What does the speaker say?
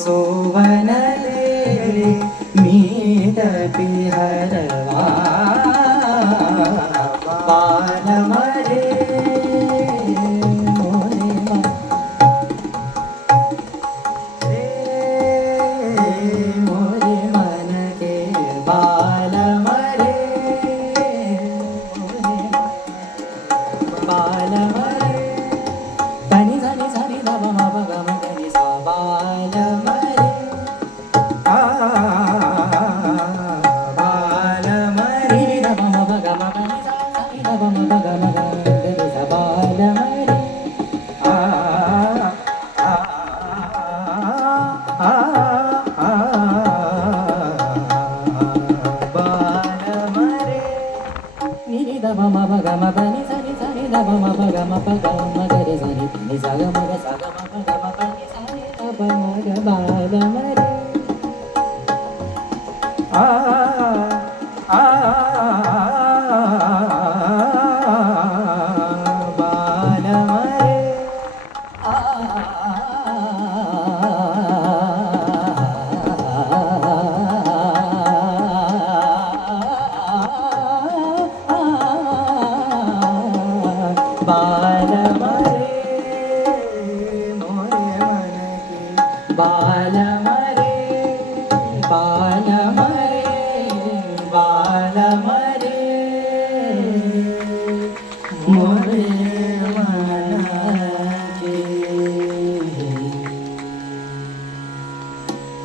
सोवनले मीत पिहरवा बालमरे मोरे मोरे मन के बालमरे बालमरे तनि धनि धनि धम मम गम धनि सा बालमरे बालमरे धम मम गम धनि सा धनि धम मम गम धनि सा बालमरे बालमरे निरि धम मम गम धनि धनि धनि धम मम गम पगम गरि धनि धनि सा गम ग सा गम पगम धनि सा नि धम ग बालमरे बालमरे बालमरे मोरे मन के बालमरे बालमरे बालमरे मोरे